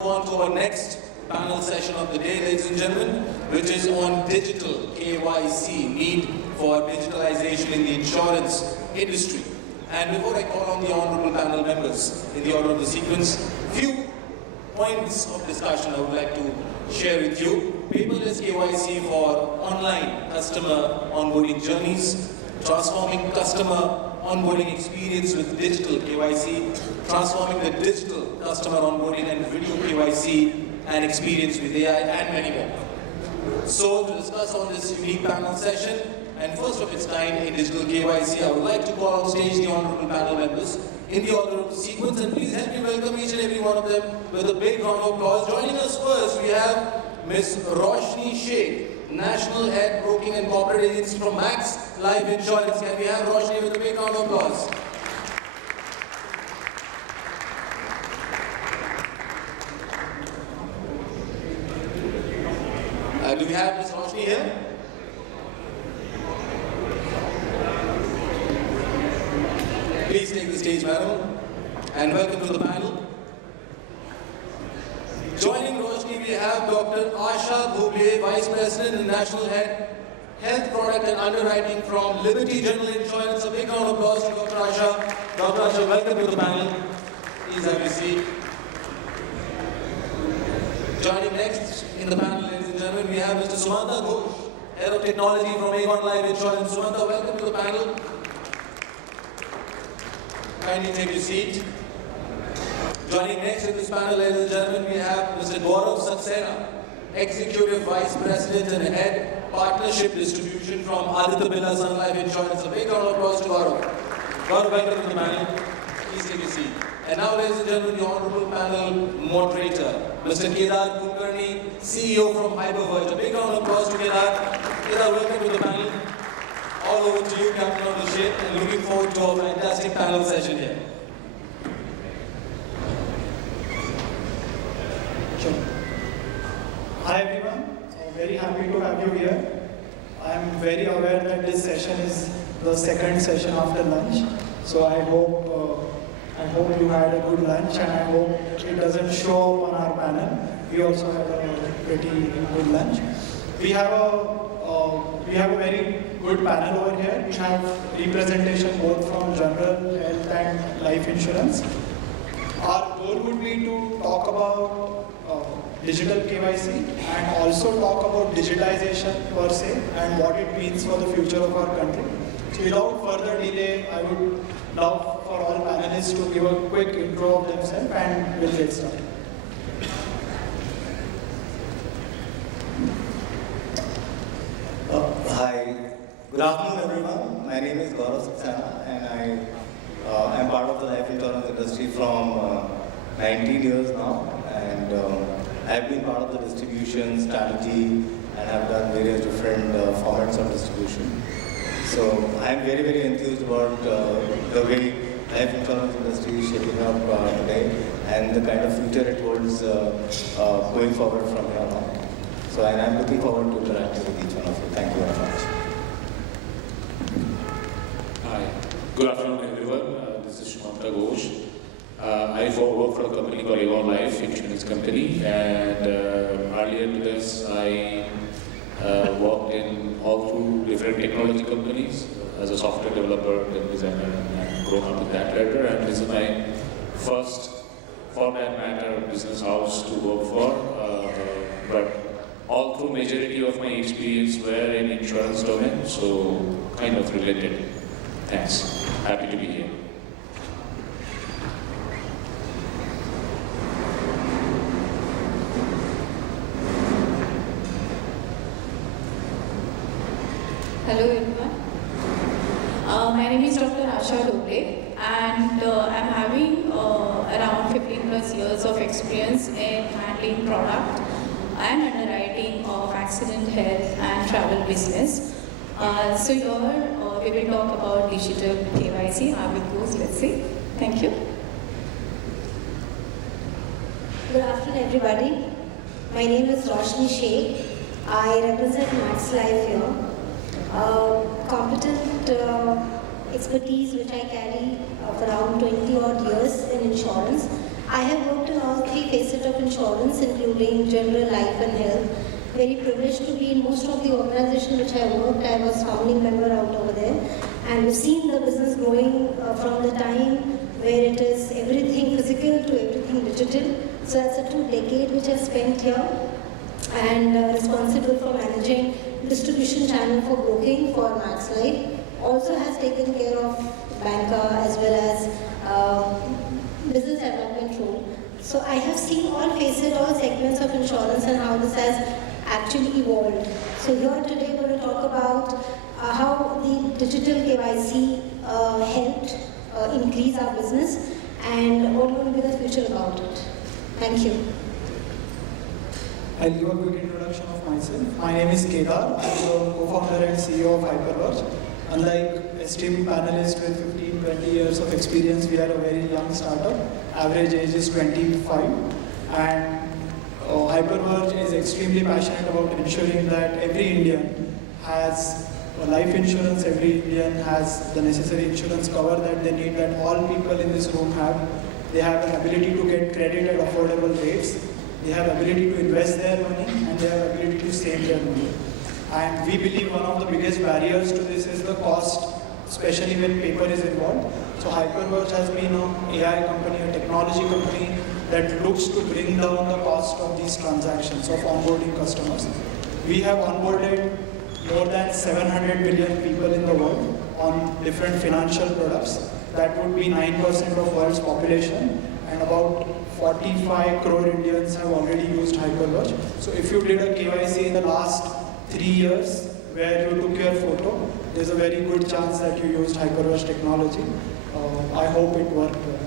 On to our next panel session of the day, ladies and gentlemen, which is on digital KYC, need for digitalization in the insurance industry. And before I call on the honorable panel members in the order of the sequence, few points of discussion I would like to share with you. Paperless KYC for online customer onboarding journeys, transforming customer onboarding experience with digital KYC, transforming the digital customer onboarding and video KYC and experience with AI, and many more. So to discuss on this unique panel session, and first of its kind in digital KYC, I would like to call on stage the honorable panel members in the order of the sequence, and please help me welcome each and every one of them with a big round of applause. Joining us first, we have Ms. Roshni Shaikh, National Head Broking and Corporate Agency from Max Life Insurance. Can we have Roshni with a big round of applause? Do we have Ms. Roshni here? Please take the stage, madam, and welcome to the panel. Joining Roshni, we have Dr.Asha, Dhoble, Vice President and National Head, Health Product and Underwriting from Liberty General Insurance. A big round of applause to Dr. Asha. Dr. Asha, welcome to the panel. Please have a seat. Joining next in the panel, ladies and gentlemen, we have Mr. Sumanta, Ghosh, Head of Technology from Aegon Life Insurance. Sumanta, welcome to the panel. Kindly take your seat. Joining next in this panel, ladies and gentlemen, we have Mr. Gaurav Saxena, Executive Vice President and Head Partnership Distribution from Aditya Birla Sun Life Insurance. A big round of applause to Gaurav. Gaurav, welcome to the panel. Please take your seat. And now, ladies and gentlemen, the honorable panel moderator, Mr. Kedar Kulkarni, CEO from HyperVerge. A big round of applause to Kedar. Kedar, welcome to the panel. All over to you, Captain of the ship, and looking forward to a fantastic panel session here. Sure. Hi everyone, very happy to have you here. I am very aware that this session is the second session after lunch, so I hope you had a good lunch, and I hope it doesn't show on our panel. We also had a pretty good lunch. We have a very good panel over here. We have representation both from general health and life insurance. Our goal would be to talk about digital KYC and also talk about digitization per se and what it means for the future of our country. So without further delay, I would love for all panelists to give a quick intro of themselves, and we'll get started. Hi, good afternoon everyone. My name is Gaurav Saxena, and I am part of the life insurance industry from 19 years now, and I've been part of the distribution strategy and have done various different formats of distribution. So I'm very, very enthused about the way life insurance industry is shaping up today and the kind of future it holds going forward from here on. So I'm looking forward to interacting with each one of you. Thank you very much. Hi, good afternoon everyone. This is Sumanta, Ghosh. I work for a company called Aegon Life Insurance Company, and earlier to this I worked in all through different technology companies as a software developer and designer, and grown up with that ladder. And this is my first, for that matter, business house to work for. But all through majority of my experience were in insurance domain, so kind of related. Thanks. Happy to be here. Hello everyone. My name is Dr.Asha Dhoble, and I'm having around 15 plus years of experience in handling product and underwriting of accident, health and travel business. So here we will talk about digital KYC, how it goes, let's see. Thank you. Good afternoon everybody. My name is Roshni Shaikh. I represent Max Life here. Competent expertise which I carry of around 20 odd years in insurance. I have worked in all three facets of insurance, including general, life and health. Very privileged to be in most of the organizations which I worked. I was founding member out over there. And we've seen the business growing from the time where it is everything physical to everything digital. So that's a 2 decade which I spent here, and responsible for managing distribution channel for broking for Max Life. Also has taken care of banker as well as business development role. So I have seen all faces, all segments of insurance and how this has actually evolved. So here today we're going to talk about how the digital KYC helped increase our business and what will be the future about it. Thank you. I'll give a quick introduction of myself. My name is Kedar. I'm the co-founder and CEO of HyperVerge. Unlike esteemed panelists with 15-20 years of experience, we are a very young startup. Average age is 25. And HyperVerge is extremely passionate about ensuring that every Indian has life insurance, every Indian has the necessary insurance cover that they need, that all people in this room have. They have an ability to get credit at affordable rates. They have ability to invest their money, and they have ability to save their money. And we believe one of the biggest barriers to this is the cost, especially when paper is involved. So HyperVerge has been an AI company, a technology company that looks to bring down the cost of these transactions, of onboarding customers. We have onboarded more than 700 million people in the world on different financial products. That would be 9% of world's population, and about 45 crore Indians have already used HyperVerge. So if you did a KYC in the last 3 years where you took your photo, there's a very good chance that you used HyperVerge technology. I hope it worked well.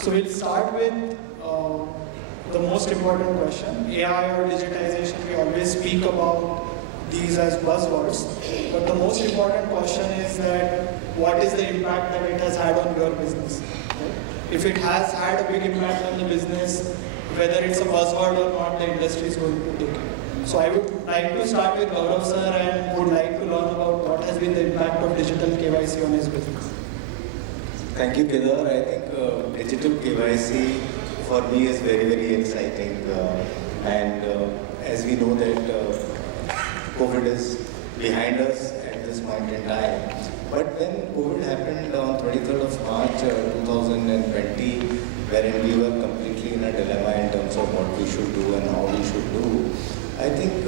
So we'll start with the most important question. AI or digitization, we always speak about these as buzzwords, but the most important question is that what is the impact that it has had on your business? Right? If it has had a big impact on the business, whether it's a buzzword or not, the industry is going to take it. So I would like to start with Gaurav sir and would like to learn about what has been the impact of digital KYC on his business. Thank you, Kedar. I think digital KYC for me is very, very exciting. As we know that COVID is behind us at this point in time. But when COVID happened on 23rd of March 2020, wherein we were completely in a dilemma in terms of what we should do and how we should do, I think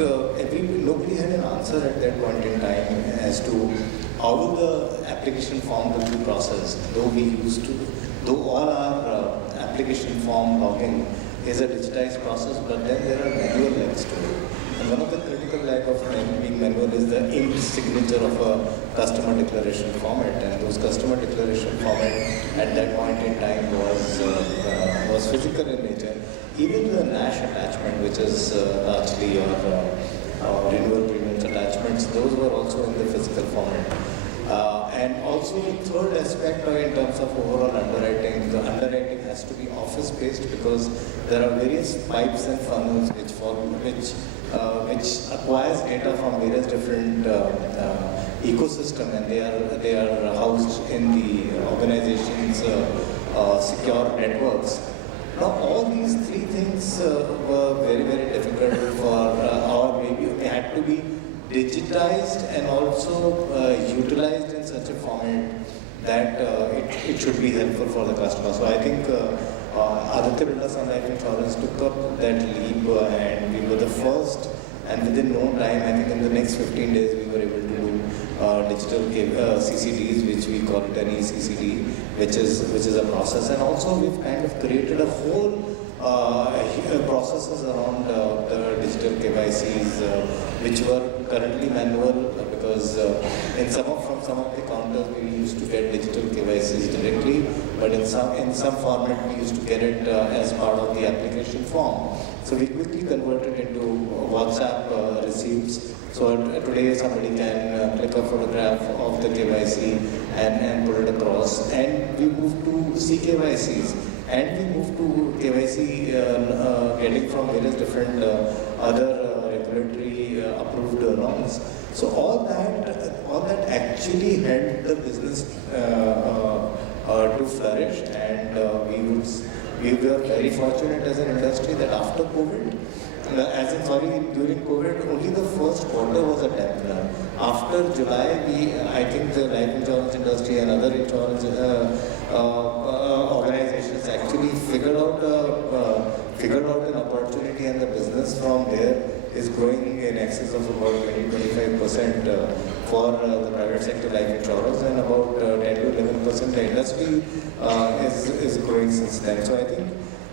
nobody had an answer at that point in time as to how the application form will be processed. Though all our application form logging is a digitized process, but then there are manual legs to it. And one of the critical leg of being manual is the inked signature of a customer declaration format. And those customer declaration format at that point in time was physical in nature. Even the NASH attachment, which is largely your renewal premiums attachments, those were also in the physical format. And also the third aspect in terms of overall underwriting, the underwriting has to be office-based because there are various pipes and funnels which acquires data from various different ecosystem, and they are housed in the organization's secure networks. Now all these three things were very, very difficult for, or maybe they had to be digitized and also utilized in such a format that it should be helpful for the customer. So I think Aditya Birla Sun Life Insurance took up that leap and we were the first, and within no time, I think in the next 15 days, we were able to do digital CCDs, which we call it an e-CCD, which is a process. And also we've kind of created a whole processes around the digital KYCs, which were currently manual because from some of the counters we used to get digital KYCs directly, but in some format we used to get it as part of the application form. So we quickly converted into WhatsApp receipts. So today somebody can click a photograph of the KYC and put it across, and we moved to CKYCs. And we moved to KYC getting from various different other regulatory approved norms. So all that actually helped the business to flourish, and we were very fortunate as an industry that after COVID, during COVID, only the first quarter was a dampener. After July, I think the life insurance industry and other insurance organizations actually figured out an opportunity, and the business from there is growing in excess of about 20-25% for the private sector life insurers, and about 10-11% the industry is growing since then. So I think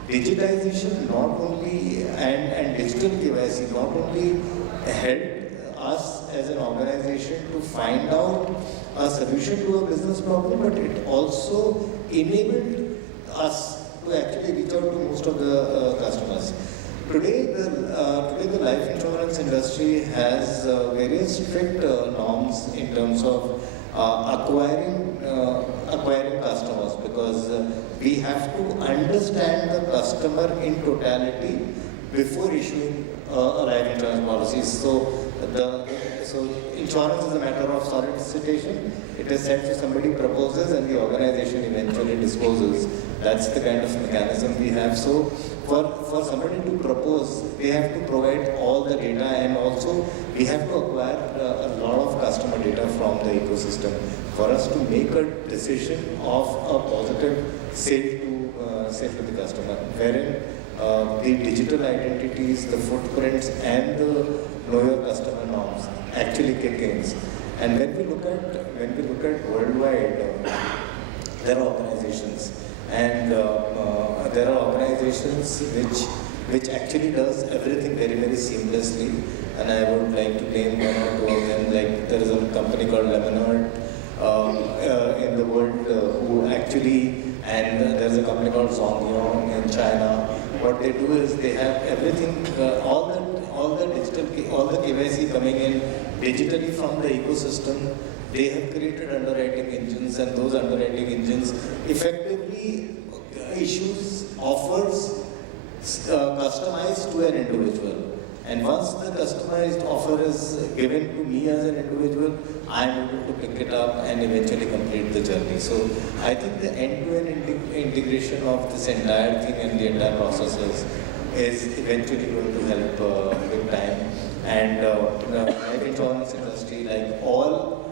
digitization not only and digital KYC not only helped us as an organization to find out a solution to a business problem, but it also enabled us to actually reach out to most of the customers. Today, the life insurance industry has various strict norms in terms of acquiring customers, because we have to understand the customer in totality before issuing a life insurance policy. So insurance is a matter of solicitation. It is sent to somebody, proposes, and the organization eventually disposes. That's the kind of mechanism we have. So for somebody to propose, they have to provide all the data, and also we have to acquire a lot of customer data from the ecosystem for us to make a decision of a positive sale to the customer, wherein the digital identities, the footprints, and the know your customer norms actually kick in. And when we look at worldwide, there are organizations, and there are organizations which actually does everything very, very seamlessly. And I would like to name one or two of them. Like there is a company called Lemonade in the world who actually, and there's a company called Zongyong in China. What they do is they have everything, all the KYC coming in digitally from the ecosystem. They have created underwriting engines, and those underwriting engines effectively issues offers customized to an individual. And once the customized offer is given to me as an individual, I am able to pick it up and eventually complete the journey. So I think the end-to-end integration of this entire thing and the entire processes is eventually going to help big time. And the life insurance industry, like all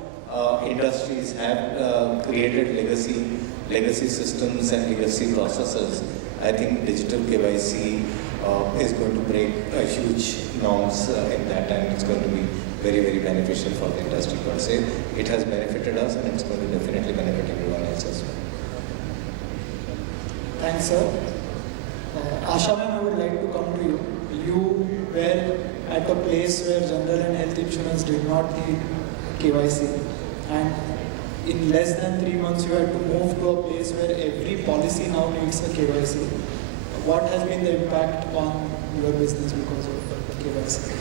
industries, have created legacy systems and legacy processes. I think digital KYC is going to break a huge norms in that, and it's going to be very, very beneficial for the industry per se. It has benefited us, and it's going to definitely benefit everyone else as well. Thanks, sir. Asha ma'am, I would like to come to you. You were at a place where general and health insurance did not need KYC, and in less than 3 months you had to move to a place where every policy now needs a KYC. What has been the impact on your business because of the KYC?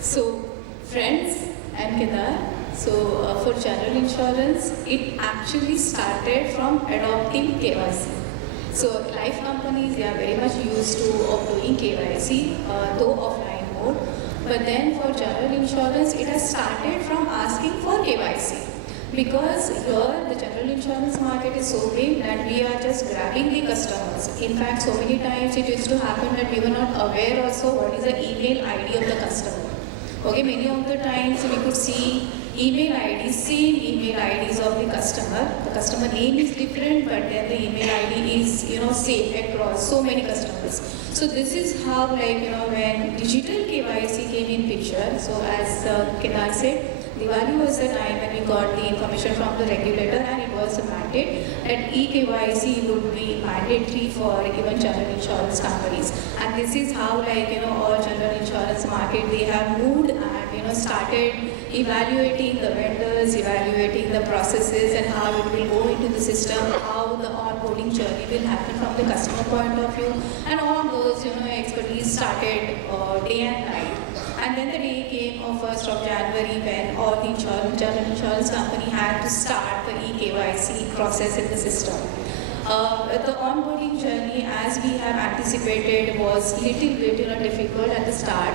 So, friends, I'm Kedar. So, for general insurance, it actually started from adopting KYC. So, life companies, they are very much used to doing KYC, though offline mode. But then for general insurance, it has started from asking for KYC. Because here the general insurance market is so big that we are just grabbing the customers. In fact, so many times it used to happen that we were not aware also what is the email ID of the customer. Okay, many of the times we could see email IDs, same email IDs of the customer. The customer name is different, but then the email ID is, same across so many customers. So this is how, when digital KYC came in picture. So as Kedar said, Diwali was the time when we got the information from the regulator, and it was a mandate that eKYC would be mandatory for even general insurance companies. And this is how, all general insurance market, they have moved and, started evaluating the vendors, evaluating the processes and how it will go into the system, how the onboarding journey will happen from the customer point of view. And all those, expertise started day and night. And then the day came of 1st of January when all the general insurance company had to start the eKYC process in the system. The onboarding journey, as we have anticipated, was little bit difficult at the start.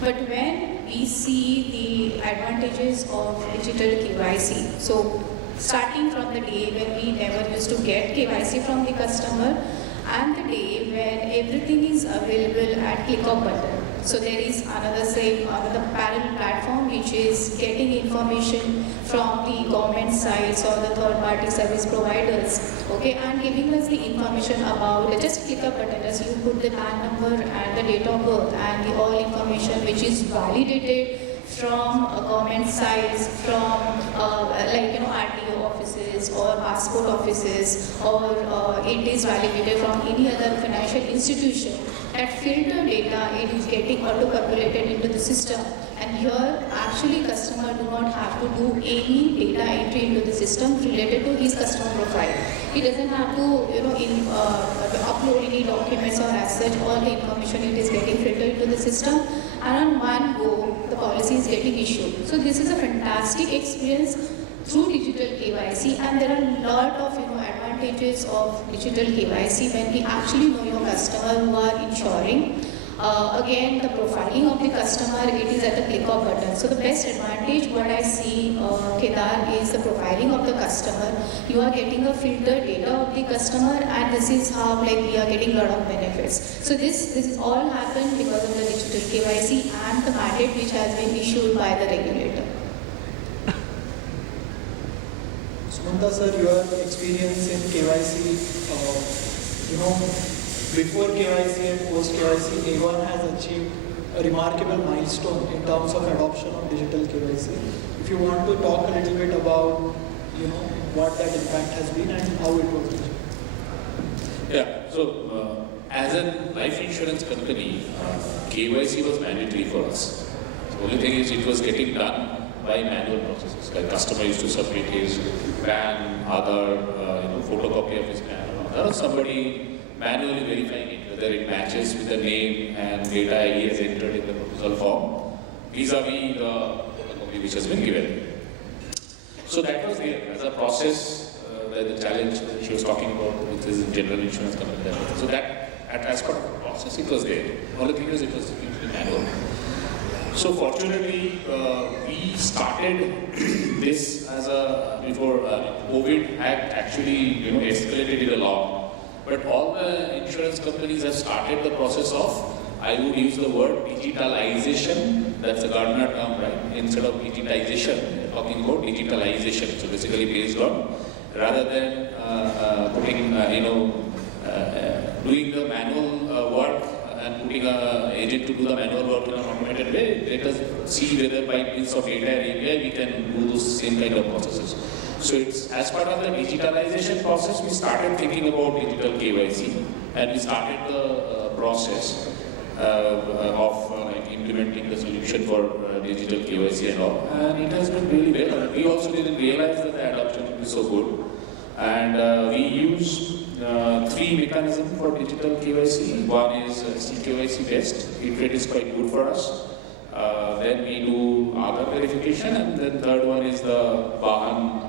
But when we see the advantages of digital KYC, so starting from the day when we never used to get KYC from the customer and the day when everything is available at click of button. So there is another parallel platform which is getting information from the government sites or the third-party service providers, okay, and giving us the information about just click a button, just you put the PAN number and the date of birth and the all information which is validated from government sites, from RTO offices or passport offices, or it is validated from any other financial institution. That filter data, it is getting auto-populated into the system, and here actually customer do not have to do any data entry into the system related to his customer profile. He doesn't have to upload any documents or as such. All the information it is getting filtered into the system, and on one go the policy is getting issued. So this is a fantastic experience through digital KYC, and there are a lot of advantages of digital KYC when we actually know your customer who are insuring. Again, the profiling of the customer, it is at the click of button. So the best advantage what I see, Kedar, is the profiling of the customer. You are getting a filtered data of the customer, and this is how we are getting a lot of benefits. So this is all happened because of the digital KYC and the mandate which has been issued by the regulator. Sumanta sir, your experience in KYC, before KYC and post KYC, Aegon has achieved a remarkable milestone in terms of adoption of digital KYC. If you want to talk a little bit about, what that impact has been and how it was achieved. Yeah, so as a life insurance company, KYC was mandatory for us. The only thing is it was getting done by manual processes. Like customer used to submit his PAN, Aadhaar, photocopy of his PAN, or somebody manually verifying it, whether it matches with the name and data ID is entered in the proposal form, vis-a-vis the photocopy which has been given. So that was there as a process, the challenge she was talking about, which is in general insurance company level. So that, as part of the process, it was there. Only thing is it was usually manual. So fortunately, we started this as before COVID had actually escalated it a lot. But all the insurance companies have started the process of, I would use the word digitalization. That's a Gardner term, right? Instead of digitization, we're talking about digitalization. So basically based on, rather than doing the manual work and putting an agent to do the manual work in an automated way, let us see whether by means of data and API we can do those same kind of processes. So it's as part of the digitalization process, we started thinking about digital KYC, and we started the process of implementing the solution for digital KYC and all. And it has been really well. We also didn't realize that the adoption would be so good. And we use three mechanisms for digital KYC. One is CKYC based. It is quite good for us. Then we do Aadhaar verification, and then third one is the Vahan,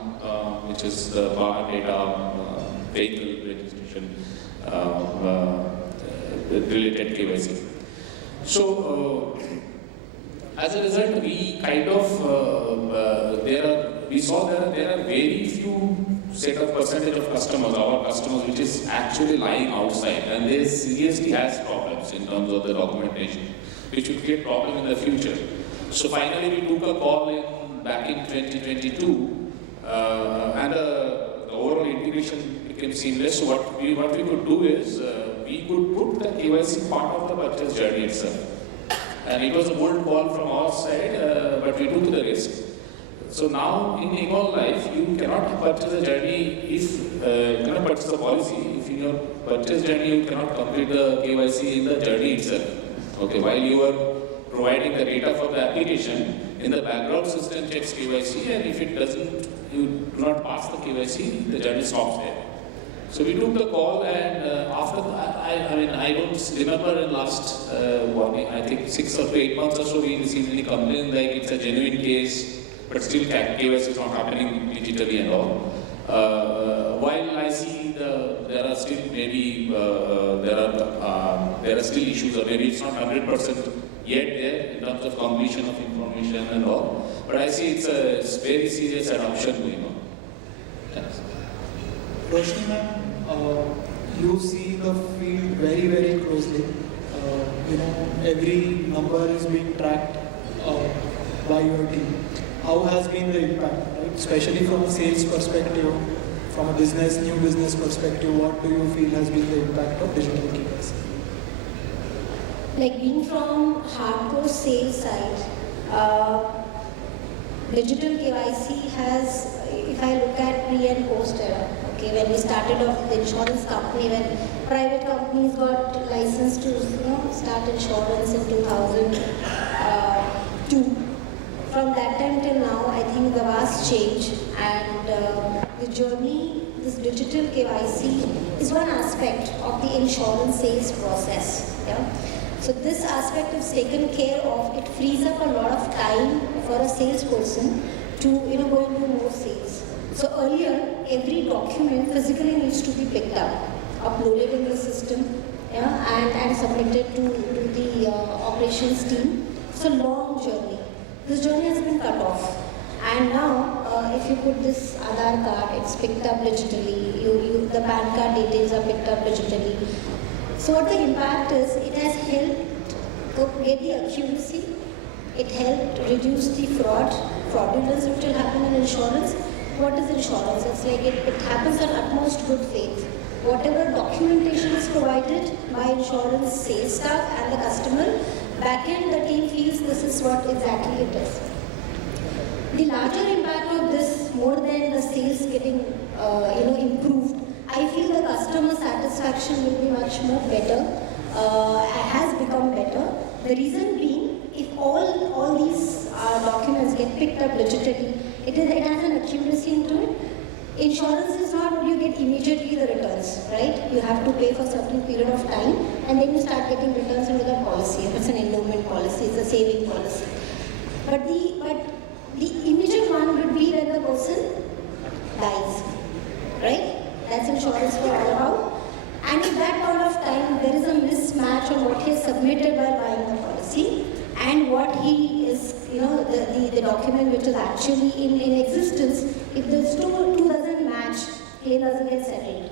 which is the Vahan data vehicle registration related KYC. So as a result, we kind of we saw that there are very few set of percentage of customers, our customers, which is actually lying outside, and they seriously has problems in terms of the documentation, which would create problem in the future. So finally, we took a call back in 2022. And the overall integration became seamless. So what we could do is we could put the KYC part of the purchase journey itself. And it was a bold call from our side, but we took the risk. So now in Aegon Life, you cannot purchase a journey if you cannot purchase a policy if in your purchase journey you cannot complete the KYC in the journey itself. Okay, while you are providing the data for the application, in the background system checks KYC, and if it doesn't, you do not pass the KYC, the journey stops there. So we took the call, and after I don't remember in last I think 6 or 8 months or so we received any complaint like it's a genuine case, but still KYC is not happening digitally and all. While I see there are still maybe there are still issues, or maybe it's not 100% yet there in terms of completion of information and all. But I see it's a very serious adoption going on. Roshni ma'am, you see the field very, very closely. Every number is being tracked by your team. How has been the impact, right? Especially from a sales perspective, from a new business perspective, what do you feel has been the impact of digital KYC? Like being from hardcore sales side, digital KYC has, if I look at pre and post era, okay, when we started off the insurance company, when private companies got licensed to start insurance in 2002. From that time till now, I think the vast change and the journey, this digital KYC is one aspect of the insurance sales process. Yeah? So this aspect is taken care of. It frees up a lot of time for a salesperson to go and do more sales. So earlier, every document physically needs to be picked up, uploaded in the system, and submitted to the operations team. It's a long journey. This journey has been cut off. And now, if you put this Aadhaar card, it's picked up digitally. The PAN card details are picked up digitally. So what the impact is, it has helped get the accuracy. It helped reduce the fraudulence which will happen in insurance. What is insurance? It's like it happens on utmost good faith. Whatever documentation is provided by insurance sales staff and the customer, back end the team feels this is what exactly it is. The larger impact of this, more than the sales getting improved, I feel the customer satisfaction will be much more better, has become better. The reason being, if all these documents get picked up digitally, it has an accuracy into it. Insurance is not what you get immediately the returns, right? You have to pay for a certain period of time and then you start getting returns into the policy. If it's an endowment policy, it's a saving policy. But the immediate one would be when the person dies, right? That's insurance for all about. And at that point of time, there is a mismatch on what he has submitted while buying the policy and what he is, the document which is actually in existence. If those two doesn't match, claim doesn't get settled.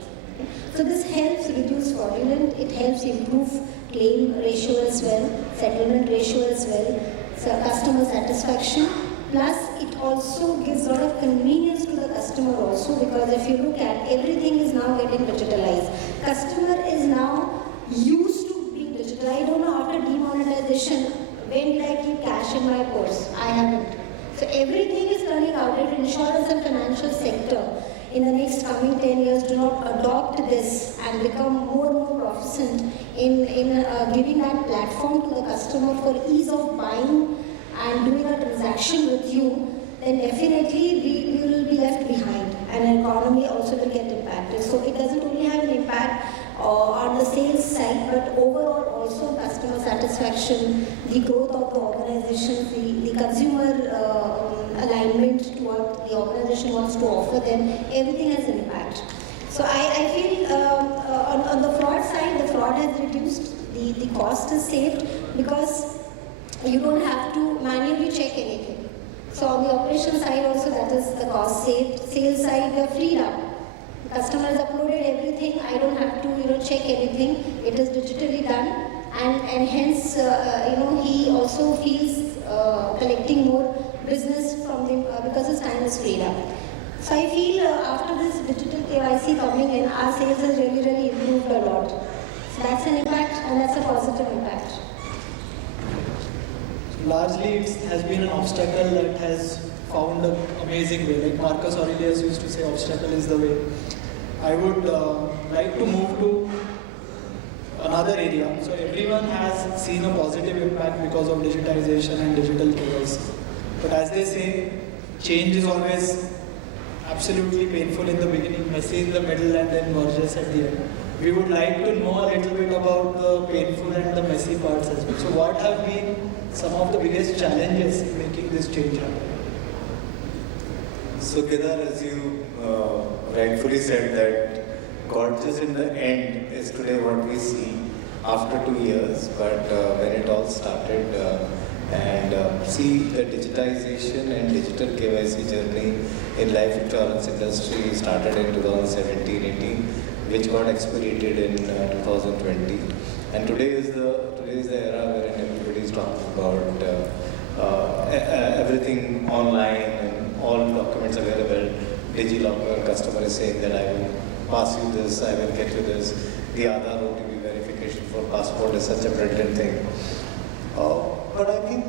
So this helps reduce fraudulent, it helps improve claim ratio as well, settlement ratio as well, so customer satisfaction. Plus, it also gives a lot of convenience to the customer also, because if you look at everything is now getting digitalized. Customer is now used to being digital. I don't know, after demonetization, when did I keep cash in my purse? I haven't. So everything is turning out in insurance and financial sector. In the next coming 10 years, do not adopt this and become more and more proficient in giving that platform to the customer for ease of buying and doing a transaction with you, then definitely we will be left behind and the economy also will get impacted. So it doesn't only have an impact on the sales side, but overall also customer satisfaction, the growth of the organization, the consumer alignment to what the organization wants to offer them, everything has an impact. So I feel on the fraud side, the fraud has reduced, the cost is saved because you don't have to manually check anything. So on the operation side also, that is the cost saved. Sales side, we are freed up. The customer has uploaded everything. I don't have to check anything. It is digitally done, and hence he also feels collecting more business from them because his time is freed up. So I feel after this digital KYC coming in, our sales has really improved a lot. So that's an impact, and that's a positive impact. Largely, it has been an obstacle that has found an amazing way. Like Marcus Aurelius used to say, obstacle is the way. I would like to move to another area. So everyone has seen a positive impact because of digitization and digital KYC. But as they say, change is always absolutely painful in the beginning, messy in the middle, and then gorgeous at the end. We would like to know a little bit about the painful and the messy parts as well. So what have been some of the biggest challenges in making this change happen? So Kedar, as you rightfully said, that gorgeous in the end is today what we see after 2 years, but when it all started, and see the digitization and digital KYC journey in life insurance industry started in 2017-18, which got expedited in 2020. And today is the era wherein everybody is talking about everything online and all documents available. DigiLocker, customer is saying that I will pass you this, I will get you this. The Aadhaar OTP verification for passport is such a brilliant thing. But I think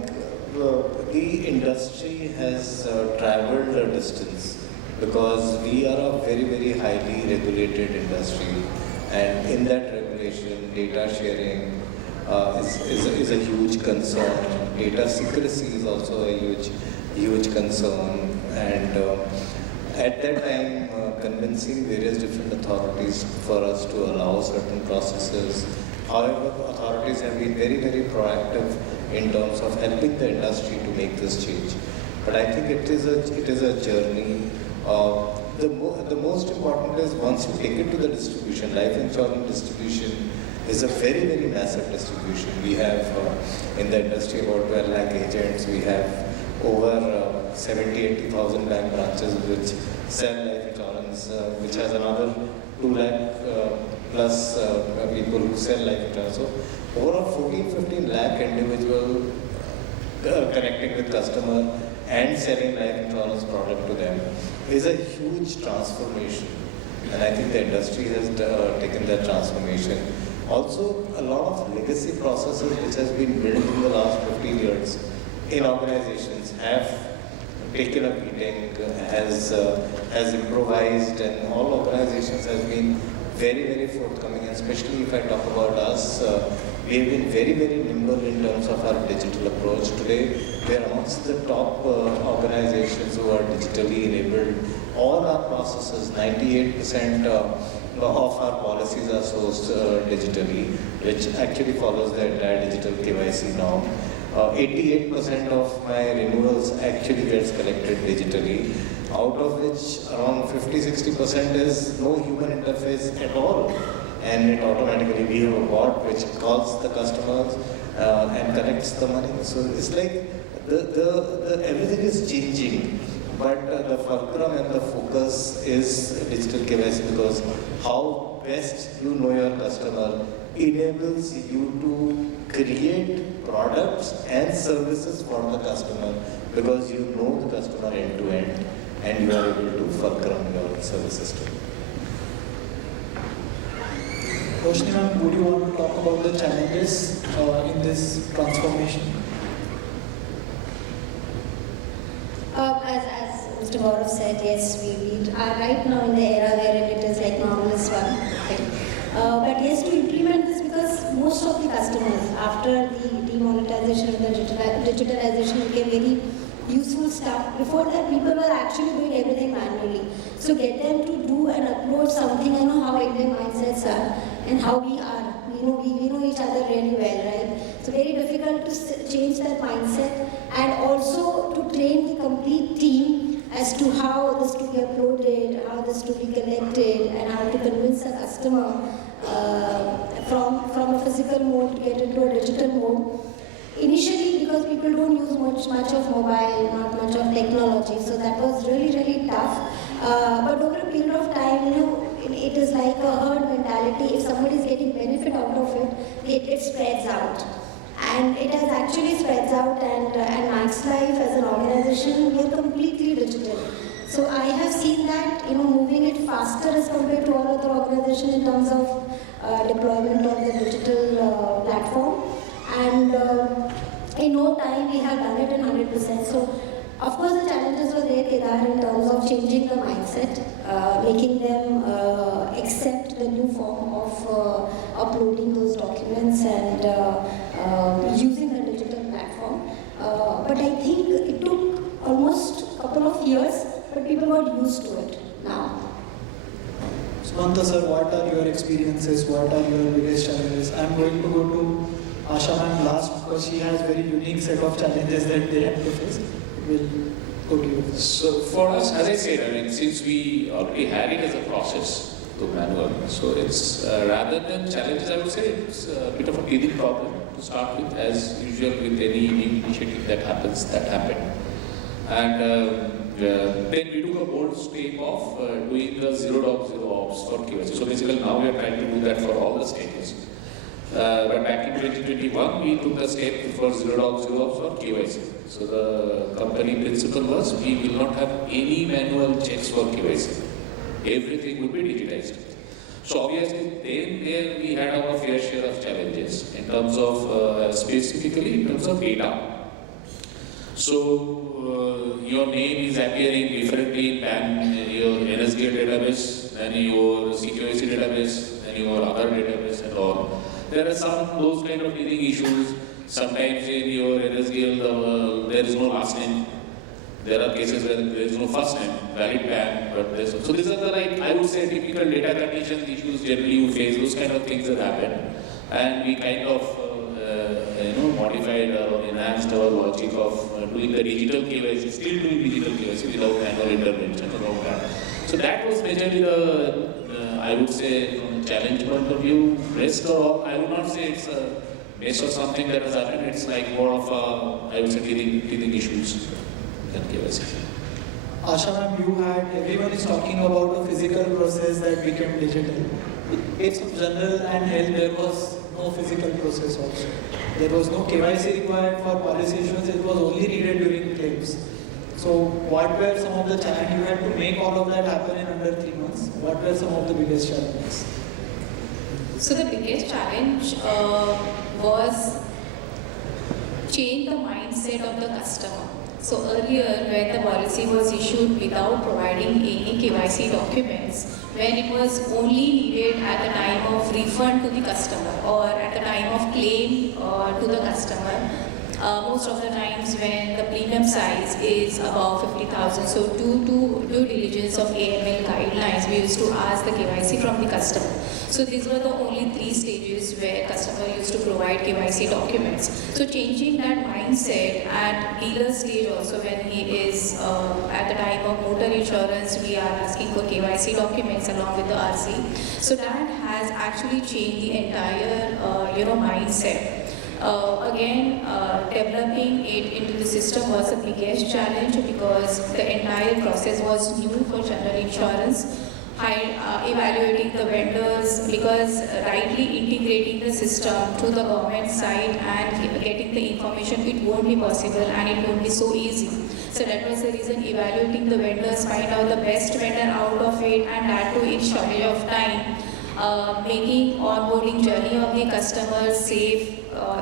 the industry has traveled a distance because we are a very, very highly regulated industry. And in that regulation, data sharing is a huge concern. Data secrecy is also a huge concern. And at that time, convincing various different authorities for us to allow certain processes. However, authorities have been very, very proactive in terms of helping the industry to make this change. But I think it is a journey. The most important is once you take it to the distribution, life insurance distribution is a very, very massive distribution. We have in the industry about 12 lakh agents. We have over 70,000-80,000 bank branches which sell life insurance, which has another 2 lakh plus people who sell life insurance. So over 14-15 lakh individual connecting with customer and selling life insurance product to them is a huge transformation. And I think the industry has taken that transformation. Also, a lot of legacy processes which has been built in the last 15 years in organizations have taken a beating, has improvised, and all organizations have been very, very forthcoming. And especially if I talk about us, we have been very, very nimble in terms of our digital approach. Today, we are amongst the top organizations who are digitally enabled. All our processes, 98% of our policies are sourced digitally, which actually follows the entire digital KYC norm. 88% of my renewals actually gets collected digitally, out of which around 50-60% is no human interface at all. And it automatically, we have a bot which calls the customers and collects the money. So it's like everything is changing, but the fulcrum and the focus is digital KYC, because how best you know your customer enables you to create products and services for the customer, because you know the customer end to end and you are able to fulcrum your services to. Roshni ma'am, would you want to talk about the challenges in this transformation? As Mr. Gaurav said, yes, we are right now in the era where it is like marvelous one. But yes, to implement this, because most of the customers, after the demonetization and the digitalization, became very useful stuff. Before that, people were actually doing everything manually. So get them to do and upload something, I know how Indian mindsets are and how we are. We know each other really well, right? So very difficult to change that mindset, and also to train the complete team as to how this to be uploaded, how this to be collected, and how to convince a customer from a physical mode to get into a digital mode. Initially, because people don't use much of mobile, not much of technology, so that was really, really tough. But over a period of time, it is like a herd mentality. If somebody is getting benefit out of it spreads out. And it has actually spreads out, and Max Life as an organization, we are completely digital. So I have seen that, moving it faster as compared to all other organizations in terms of deployment of the digital platform. And in no time, we have done it in 100%. So, of course, the challenges were there, Kedar, in terms of changing the mindset, making them accept the new form of uploading those documents and using the digital platform. But I think it took almost a couple of years, but people got used to it now. Sumanta sir, what are your experiences? What are your biggest challenges? I'm going to go to Asha ma'am last, because she has very unique set of challenges that they have to face. We'll go to you. So for us, as I said, since we already had it as a process, to manual. So it's rather than challenges, I would say it's a bit of a teething problem to start with, as usual with any new initiative that happened. And then we took a bold step of doing the 0.0 ops for KYC. So basically now we are trying to do that for all the stages. But back in 2021, we took the step for 0.0 ops for KYC. So the company principle was we will not have any manual checks for KYC. Everything will be digitized. So obviously there we had our fair share of challenges in terms of specifically in terms of data. So your name is appearing differently in your NSDL database than your CKYC database and your other database and all. There are some those kind of teething issues. Sometimes in your NSDL there is no last name. There are cases where there is no first name, valid PAN, but there's so these are the I would say typical data conditions issues generally you face. Those kind of things that happen, and we kind of modified or enhanced our logic of doing the digital KYC, still doing digital KYC without manual intervention around that. So that was majorly the, I would say, from a challenge point of view. Rest or all, I would not say it's a mess or something that has happened. It's like more of a, I would say, teething issues than KYC. Asha ma'am, everyone is talking about the physical process that became digital. In case of general and health, there was no physical process also. There was no KYC required for policy issuance, it was only needed during claims. So what were some of the challenges? You had to make all of that happen in under 3 months. What were some of the biggest challenges? So the biggest challenge was change the mindset of the customer. So earlier, when the policy was issued without providing any KYC documents, when it was only needed at the time of refund to the customer or at the time of claim to the customer, most of the times when the premium size is above 50,000, so due to due diligence of AML guidelines, we used to ask the KYC from the customer. So these were the only 3 stages where customer used to provide KYC documents. So changing that mindset at dealer stage also, when he is at the time of motor insurance, we are asking for KYC documents along with the RC. So that has actually changed the entire mindset. Again, developing it into the system was the biggest challenge because the entire process was new for general insurance. Evaluating the vendors, because rightly integrating the system to the government side and getting the information, it won't be possible and it won't be so easy. So that was the reason, evaluating the vendors, find out the best vendor out of it, and that too in shortage of time. Making onboarding journey of the customer safe,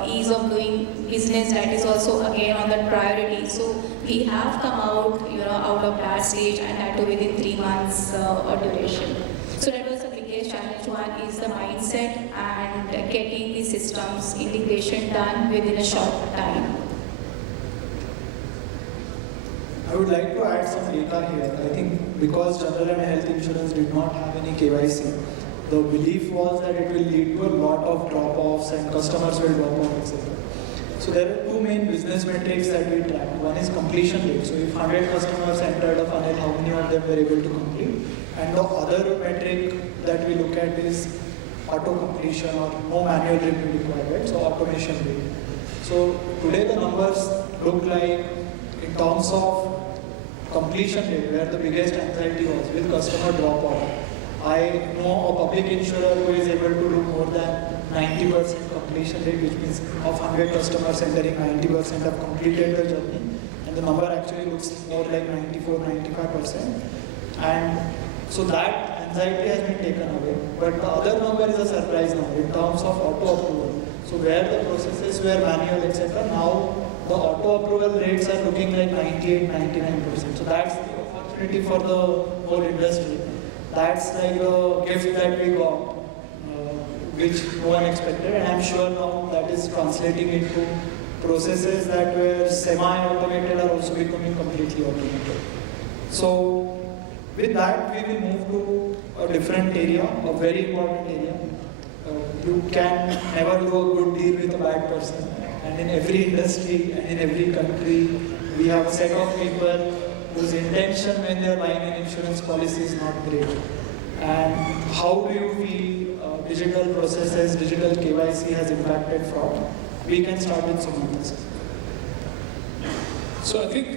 ease of doing business, that is also again on the priority. So we have come out, out of that stage, and that too within 3 months duration. So that was the biggest challenge. One is the mindset and getting the systems integration done within a short time. I would like to add some data here. I think because general and health insurance did not have any KYC, the belief was that it will lead to a lot of drop-offs and customers will drop off, etc. So there are 2 main business metrics that we track. One is completion rate. So if 100 customers entered a funnel, how many of them were able to complete? And the other metric that we look at is auto completion or no manual review required, so automation rate. So today the numbers look like, in terms of completion rate, where the biggest anxiety was with customer drop off. I know a public insurer who is able to do more than 90% completion rate, which means of 100 customers entering, 90% have completed the journey, and the number actually looks more like 94-95%. And so that anxiety has been taken away. But the other number is a surprise number in terms of auto approval. So where the processes were manual, etc., now the auto approval rates are looking like 98-99%. So that's the opportunity for the whole industry. That's like a gift that we got, which no one expected, and I'm sure now that is translating into processes that were semi-automated are also becoming completely automated. So with that, we will move to a different area, a very important area. You can never do a good deal with a bad person, and in every industry and in every country, we have a set of people whose intention when they are buying an insurance policy is not great. and how do you feel digital processes, digital KYC has impacted fraud? We can start with Sumanta. So I think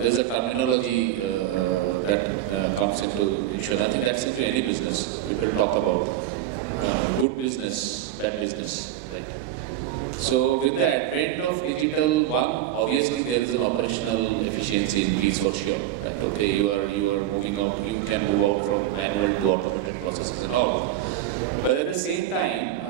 there's a terminology that comes into insurance. I think that's into any business. People talk about good business, bad business, right? So with the advent of digital, one, obviously there is an operational efficiency increase for sure. Right? Okay, you are moving out, you can move out from manual to automated processes and all. But at the same time,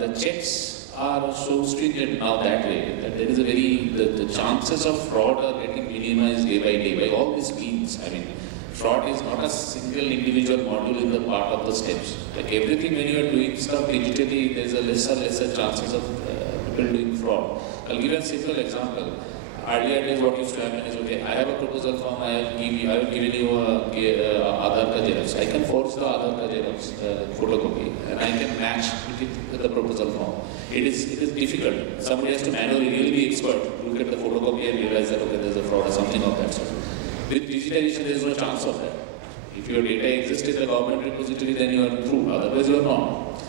the checks are so stringent now that way that there is a the chances of fraud are getting minimized day by all these means. I mean, fraud is not a single individual module in the part of the steps. Like everything, when you are doing stuff digitally, there is a lesser chances of people doing fraud. I'll give you a simple example. Earlier days, what used to happen is, okay, I have a proposal form, I have given you a Aadhaar ka Xerox. I can forge the Aadhaar ka Xerox photocopy and I can match it with the proposal form. It is difficult. Somebody has to manually really be expert, look at the photocopy and realize that, okay, there's a fraud or something of that sort. With digitization, there is no chance of that. If your data exists in the government repository, then you are through, otherwise you are not.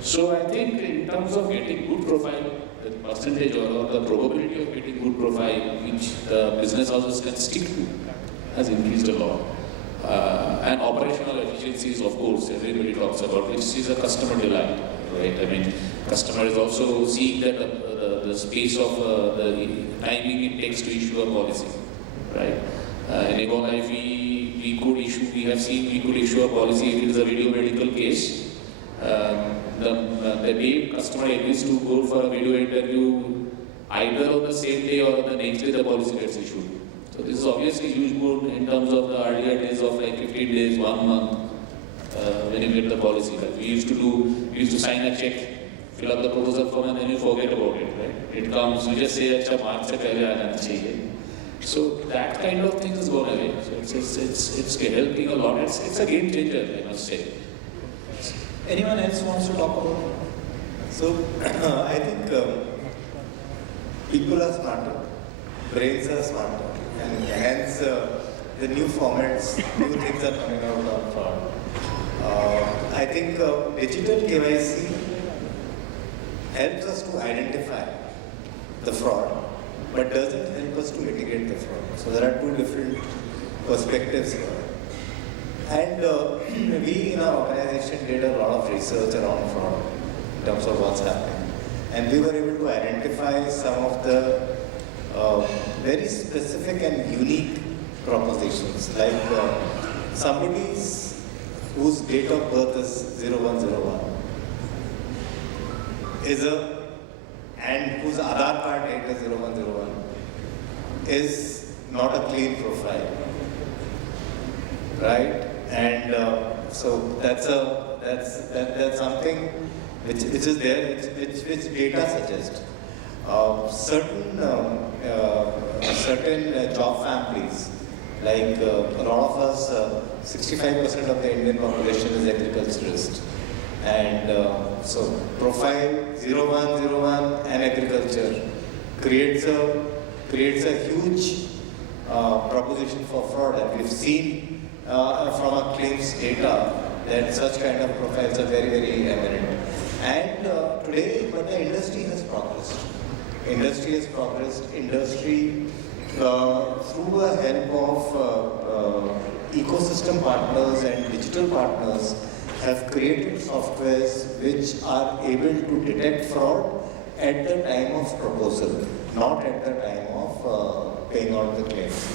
So I think in terms of getting good profile, the percentage or the probability of getting good profile which the business houses can stick to has increased a lot. And operational efficiencies, of course, everybody talks about, which is a customer delight, right? I mean, customer is also seeing that the space of the timing it takes to issue a policy, right? In Aegon Life, we have seen we could issue a policy if it is a video medical case. The day customer agrees to go for a video interview, either on the same day or the next day the policy gets issued. So this is obviously a huge boon in terms of the earlier days of like 15 days, 1 month, when you get the policy. Like we used to sign a check, fill up the proposal form and then you forget about it, right? It comes, you just say, "Acha, March se pehle aa jana chahiye." So that kind of thing has gone away. So it's helping a lot. It's a game changer, I must say. Anyone else wants to talk about it? So, I think people are smarter, brains are smarter, and hence the new formats, new things are coming out of fraud. I think digital KYC helps us to identify the fraud, but doesn't help us to mitigate the fraud. So there are two different perspectives here. And we in our organization did a lot of research around fraud in terms of what's happening. And we were able to identify some of the very specific and unique propositions, like somebody whose date of birth is 0101 and whose Aadhaar card date is 0101 is not a clean profile, right? And so that's something which is there, which data suggests. Certain job families, like a lot of us, 65% of the Indian population is agriculturist. And so profile 0101 and agriculture creates a huge proposition for fraud, and we've seen from our claims data that such kind of profiles are very, very eminent. And today, but the industry has progressed. Industry, through the help of ecosystem partners and digital partners, have created softwares which are able to detect fraud at the time of proposal, not at the time of paying out the claims.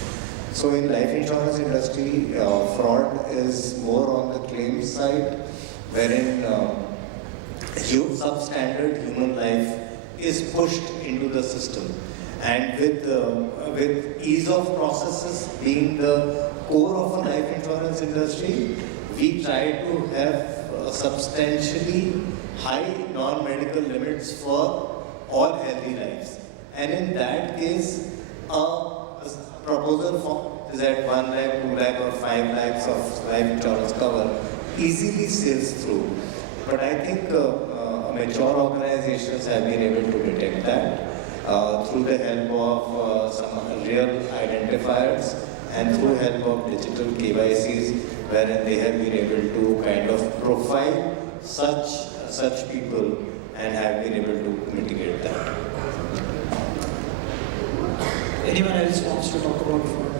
So in life insurance industry, fraud is more on the claims side, wherein substandard human life is pushed into the system. And with ease of processes being the core of a life insurance industry, we try to have substantially high non-medical limits for all healthy lives. And in that case, a proposal form is at 1 lakh, 2 lakh or 5 lakhs of life insurance cover easily sails through. But I think mature organizations have been able to detect that through the help of some real identifiers and through help of digital KYCs, wherein they have been able to kind of profile such people and have been able to mitigate that. Anyone else wants to talk about fraud?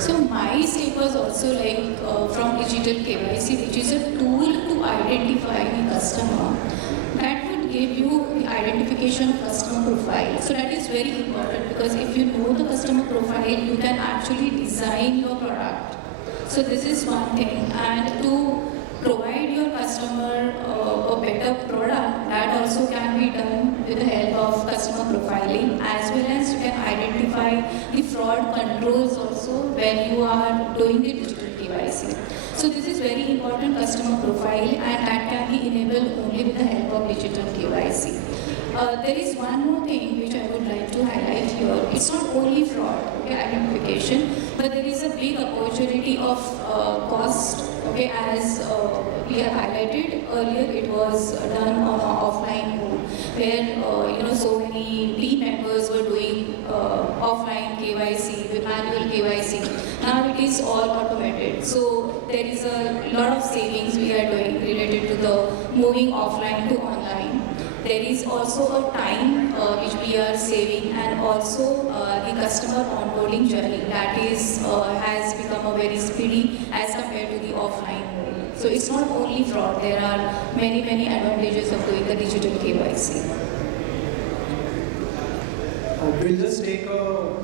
So my stake was also like from digital KYC, which is a tool to identify the customer. That would give you the identification of customer profile. So that is very important because if you know the customer profile, you can actually design your product. So this is one thing. And to provide your customer a better product, that also can be done with the help of customer profiling, as well as you can identify the fraud controls also when you are doing the digital KYC. So this is very important, customer profile, and that can be enabled only with the help of digital KYC. There is one more thing which I would like to highlight here. It's not only fraud, identification, but there is a big opportunity of cost. As we have highlighted earlier, it was done on an offline mode, where so many team members were doing offline KYC with manual KYC. Now it is all automated. So there is a lot of savings we are doing related to the moving offline to online. There is also a time which we are saving, and also the customer onboarding journey that is has become a very speedy as compared to the offline mode. So it's not only fraud, there are many advantages of doing the digital KYC. We'll just take a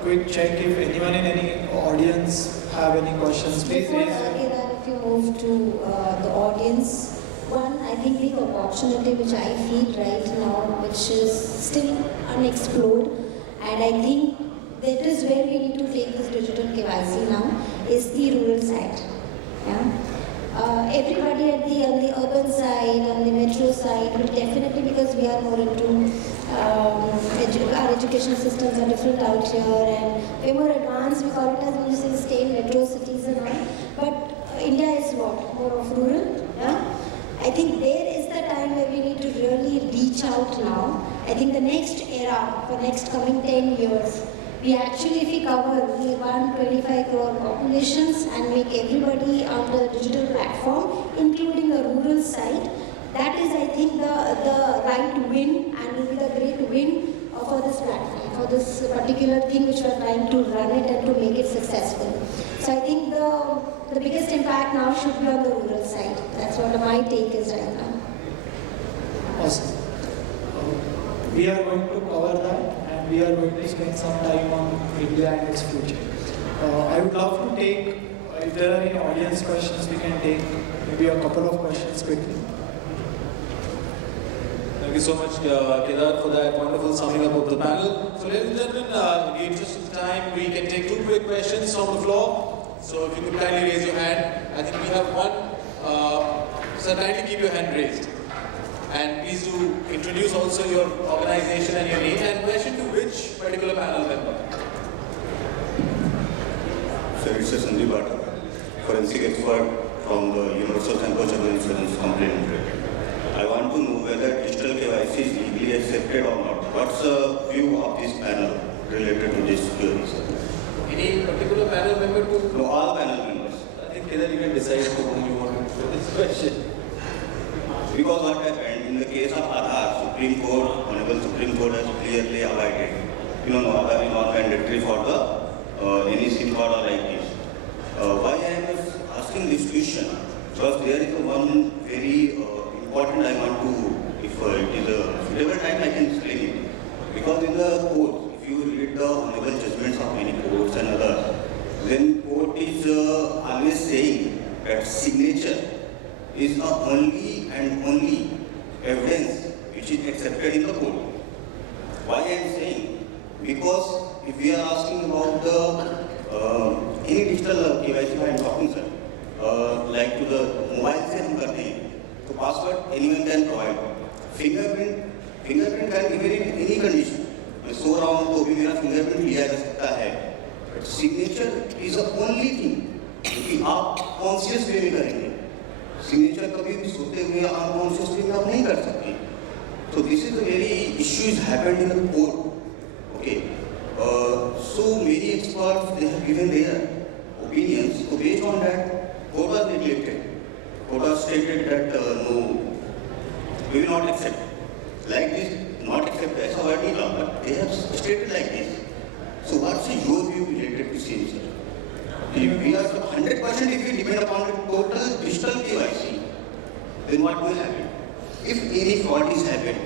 quick check if anyone in any audience have any questions. Please Before raise your hand. Kedar, if you move to the audience, one, I think the opportunity which I feel right now, which is still unexplored, and I think that is where we need to take this digital KYC now, is the rural side. Yeah? Everybody on the urban side, on the metro side, will definitely, because we are more into our education systems are different out here, and we're more advanced. We call it as when you say stay in metro cities and all. But India is what? More of rural. Yeah? I think there is the time where we need to really reach out now. I think the next era, for next coming 10 years, we actually, if we cover the 125 crore populations and make everybody on the digital platform, including the rural side, that is, I think, the right win, and will be the great win for this platform, for this particular thing which we are trying to run it and to make it successful. So I think the biggest impact now should be on the rural side. That's what my take is right now. Awesome. We are going to cover that, and we are going to spend some time on India and its future. I would love to take, if there are any audience questions, we can take maybe a couple of questions quickly. Thank you so much, Kedar, for that wonderful summing up of the panel. So, ladies and gentlemen, in the interest of time, we can take two quick questions from the floor. So, if you could kindly raise your hand. I think we have one. So, kindly keep your hand raised. And please do introduce also your organization and your name and question to which particular panel member. So, it's a Sandeep Bhatta, forensic expert from the Universal Sample Insurance Company. I want to know whether digital KYC is legally accepted or not. What's the view of this panel related to this query, sir? Any particular panel member to? No, all panel members. I think Kedar, you can decide whom you want to answer this question. Because what happened in the case of Aadhaar, Honorable Supreme Court has clearly avoided. Aadhaar is not mandatory for the any SIM card or like this. Why I am asking this question? Because there is one very important I want to, if it is a suitable time, I can explain it. Because in the court, if you read the honorable judgments of many courts and others, then court is always saying that signature is the only and only evidence which is accepted in the court. Why I am saying? Because if we are asking about the any digital KYC I am talking, sir, like to the mobile se hum karte hain, so password anyone can provide. Fingerprint can be given in any condition. मैं सो रहा हूँ तो भी मेरा fingerprint लिया जा सकता है. Signature is the only thing कि आप कॉन्शियस वे में करेंगे. सिग्नेचर कभी भी सोते हुए अनकॉन्शियस वे में आप नहीं कर सकते. So this is a very issues happened in the court. Okay. so many experts, they have given their opinions. So based on that, court was neglected. Court was stated that no, we will not accept. Like this, not accept as a word is wrong, but they have stated like this. So what's your view related to same, sir? If we are 100% if we depend upon the total digital KYC, then what will happen? If any fraud is happened,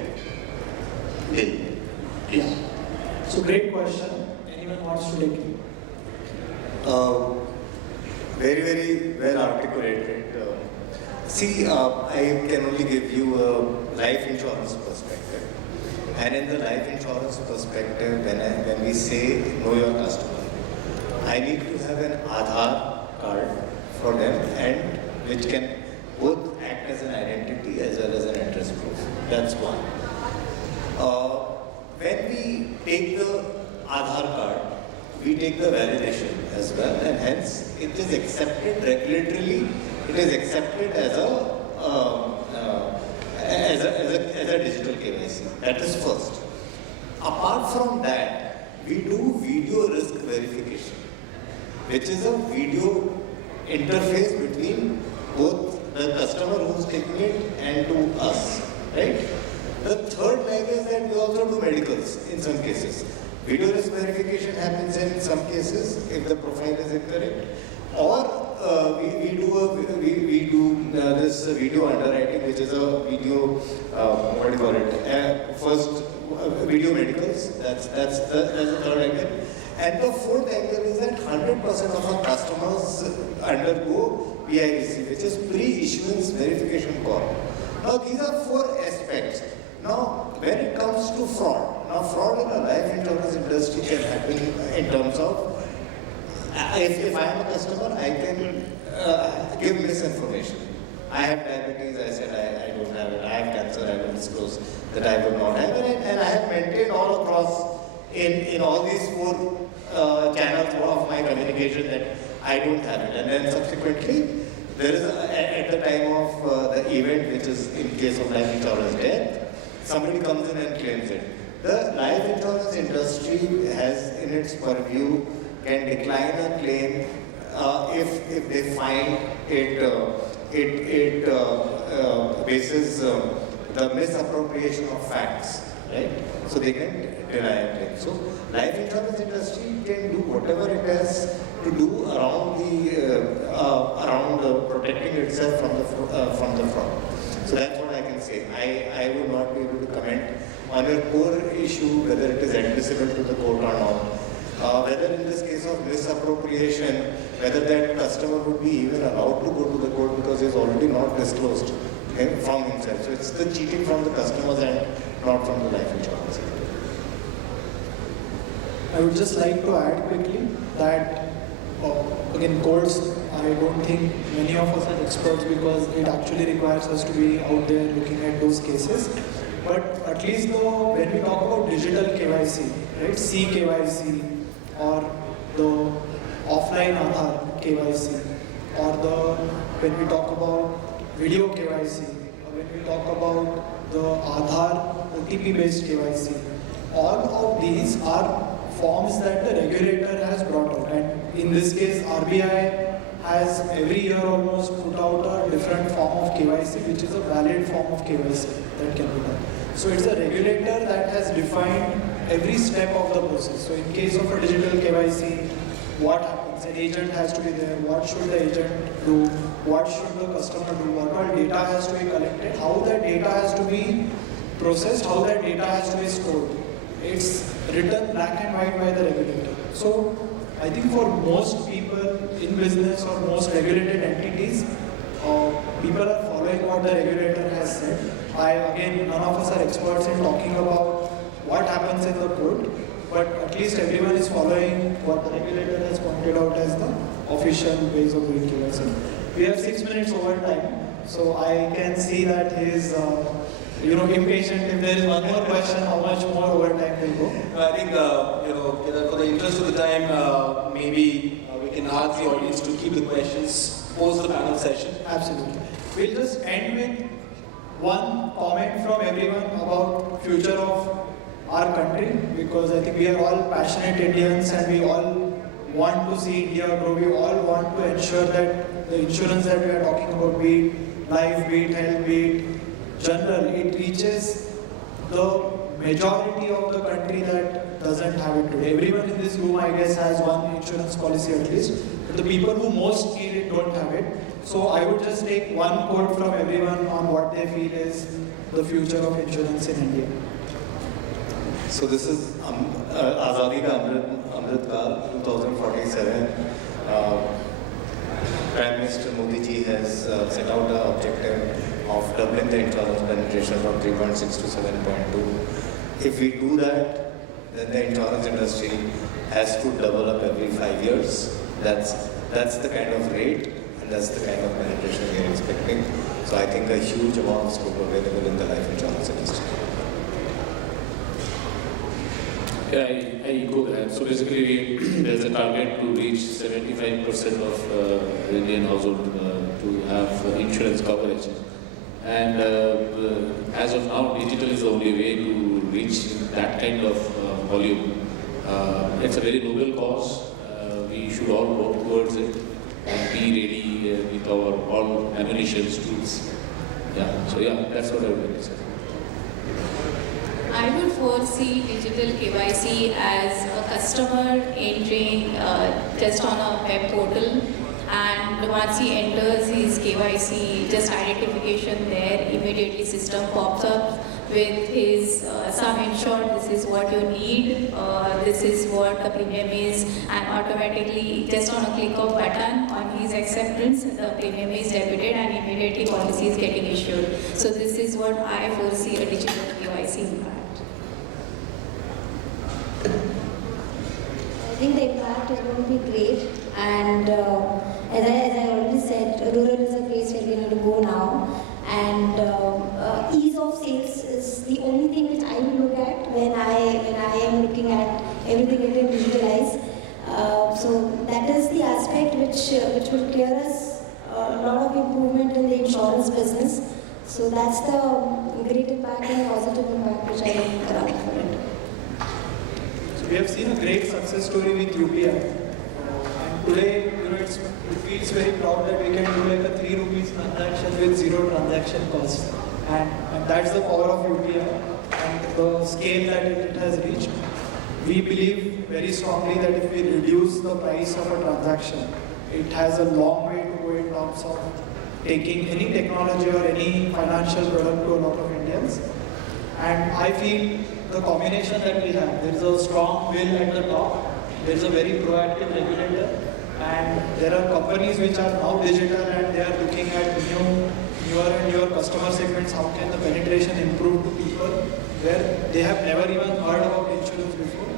then yes. So great question. Anyone wants to take it? Very, very well articulated. See, I can only give you a life insurance perspective. And in the life insurance perspective, when we say know your customer, I need to have an Aadhaar card for them, and which can both act as an identity as well as an address proof. That's one. When we take the Aadhaar card, we take the validation as well, and hence it is accepted regulatorily. It is accepted as a digital KYC. That is first. Apart from that, we do video risk verification, which is a video interface between both the customer who's taking it and to us, right? The third leg is that we also do medicals in some cases. Video risk verification happens in some cases if the profile is incorrect, or we do this video underwriting, which is a video, what do you call it? First, video medicals. That's the third angle. And the fourth angle is that 100% of our customers undergo PIVC, which is pre-issuance verification call. Now these are four aspects. Now when it comes to fraud, now fraud in the life insurance industry can happen in terms of if I am a customer, I can give misinformation. I have diabetes, I said I don't have it. I have cancer, I will disclose that I will not have it. And I have maintained all across in all these four channels of my communication that I don't have it. And then subsequently, there is at the time of the event, which is in case of life insurance death, somebody comes in and claims it. The life insurance industry has in its purview can decline a claim if they find it bases the misappropriation of facts, right? So they can deny a claim. So life insurance industry can do whatever it has to do around protecting itself from the fraud. So that's what I can say. I would not be able to comment on your core issue, whether it is admissible to the court or not. Whether in this case of misappropriation, whether that customer would be even allowed to go to the court because he is already not disclosed from himself. So it's the cheating from the customers and not from the life insurance. I would just like to add quickly that, again, courts, I don't think many of us are experts because it actually requires us to be out there looking at those cases. But at least though, when we talk about digital KYC, right, CKYC, or the offline Aadhaar KYC, or when we talk about video KYC, or when we talk about the Aadhaar OTP-based KYC, all of these are forms that the regulator has brought out. And in this case, RBI has every year almost put out a different form of KYC, which is a valid form of KYC that can be done. So it's a regulator that has defined every step of the process. So in case of a digital KYC, what happens? An agent has to be there. What should the agent do? What should the customer do? What all data has to be collected? How that data has to be processed? How that data has to be stored? It's written black and white by the regulator. So I think for most people in business or most regulated entities, people are following what the regulator has said. Again, none of us are experts in talking about what happens in the court, but at least everyone is following what the regulator has pointed out as the official ways of doing KYC. We have 6 minutes over time, so I can see that he is impatient. If there is one more question, how much more over time will go? I think, for the interest of the time, maybe we can ask the audience to keep the questions post the panel session. Absolutely. We'll just end with one comment from everyone about future of our country, because I think we are all passionate Indians and we all want to see India grow. We all want to ensure that the insurance that we are talking about, be it life, be it health, be it general, it reaches the majority of the country that doesn't have it today. Everyone in this room, I guess, has one insurance policy at least, but the people who most need it don't have it. So I would just take one quote from everyone on what they feel is the future of insurance in India. So this is Azadi Ka Amrit Kal 2047. Prime Minister Modi ji has set out an objective of doubling the insurance penetration from 3.6 to 7.2. If we do that, then the insurance industry has to double up every 5 years. That's the kind of rate and that's the kind of penetration we are expecting. So I think a huge amount of scope available in the life insurance industry. Yeah, I echo that. So basically, there's a target to reach 75% of Indian household to have insurance coverage. And as of now, digital is the only way to reach that kind of volume. It's a very noble cause. We should all work towards it and be ready with our all ammunition tools. Yeah, so yeah, that's what I would like to say. I would foresee digital KYC as a customer entering just on a web portal, and once he enters his KYC, just identification there, immediately system pops up with his sum insured, this is what you need, this is what the premium is, and automatically just on a click of button on his acceptance, the premium is debited and immediately policy is getting issued. So this is what I foresee a digital KYC impact. I think the impact is going to be great, and as I already said, rural is a place where we need to go now, and ease of sales is the only thing which I will look at when I am looking at everything getting digitalized. So that is the aspect which will clear us a lot of improvement in the insurance business. So that's the great impact and positive impact which I look around for it. We have seen a great success story with UPI. And today, it feels very proud that we can do like a 3 rupees transaction with 0 transaction cost. And that's the power of UPI and the scale that it has reached. We believe very strongly that if we reduce the price of a transaction, it has a long way to go in terms of taking any technology or any financial product to a lot of Indians. And I feel the combination that we have, there is a strong will at the top, there is a very proactive regulator, and there are companies which are now digital and they are looking at newer and newer customer segments. How can the penetration improve to people where they have never even heard about insurance before?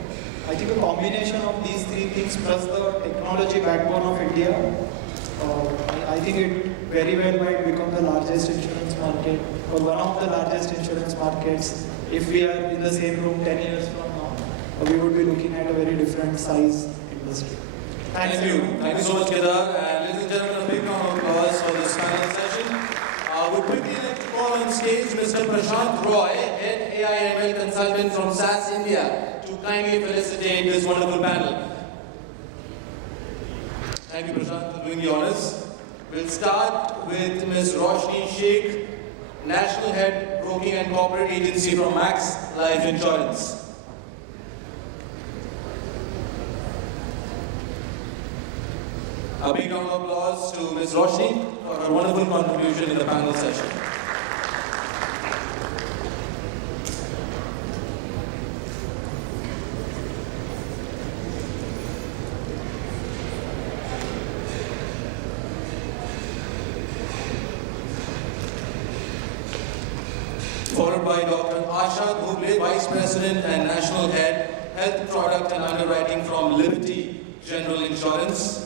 I think a combination of these 3 things plus the technology backbone of India, I think it very well might become the largest insurance market or one of the largest insurance markets. If we are in the same room 10 years from now, we would be looking at a very different size industry. Thank you. Thank you so much, Kedar. And ladies and gentlemen, a big round of applause for this panel session. Would quickly like to call on stage Mr. Prashant Roy, Head AI/ML Consultant from SAS India, to kindly felicitate this wonderful panel. Thank you, Prashant, for doing the honors. We'll start with Ms. Roshni Shaikh, National Head Broking and Corporate Agency from Max Life Insurance. A big round of applause to Ms. Roshni for her wonderful contribution in the panel session. Followed by Dr.Asha, Dhoble, Vice President and National Head, Health Product and Underwriting from Liberty General Insurance.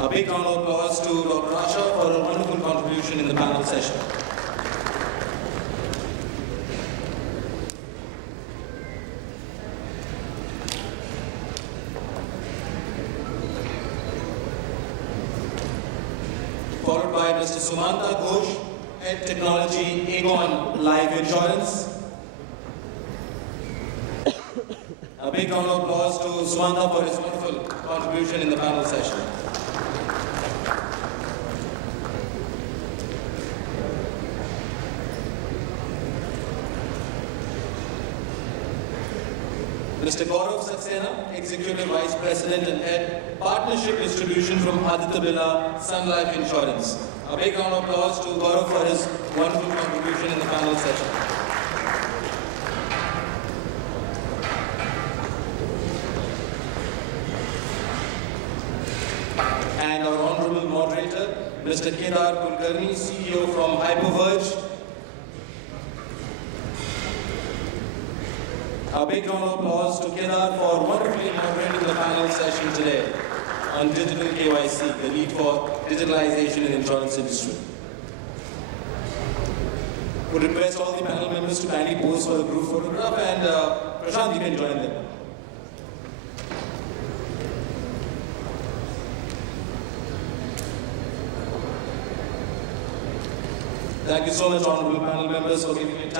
A big round of applause to Dr.Asha for her wonderful contribution in the panel session. Followed by Mr. Sumanta, Ghosh, Head Technology, Aegon Life Insurance. big round of applause to Sumanta for his wonderful contribution in the panel session. Mr. Gaurav Saxena, Executive Vice President and Head, Partnership Distribution from Aditya Birla Sun Life Insurance. A big round of applause to Gaurav for his wonderful contribution in the panel session. And our Honorable Moderator, Mr. Kedar Kulkarni, CEO from HyperVerge. A big round of applause to Kedar for wonderfully moderating the panel session today on digital KYC, the need for digitalization in the insurance industry. Would request all the panel members to kindly pose for a group photograph, and Prashant, you can join them. Thank you so much, honorable panel members, for giving me time.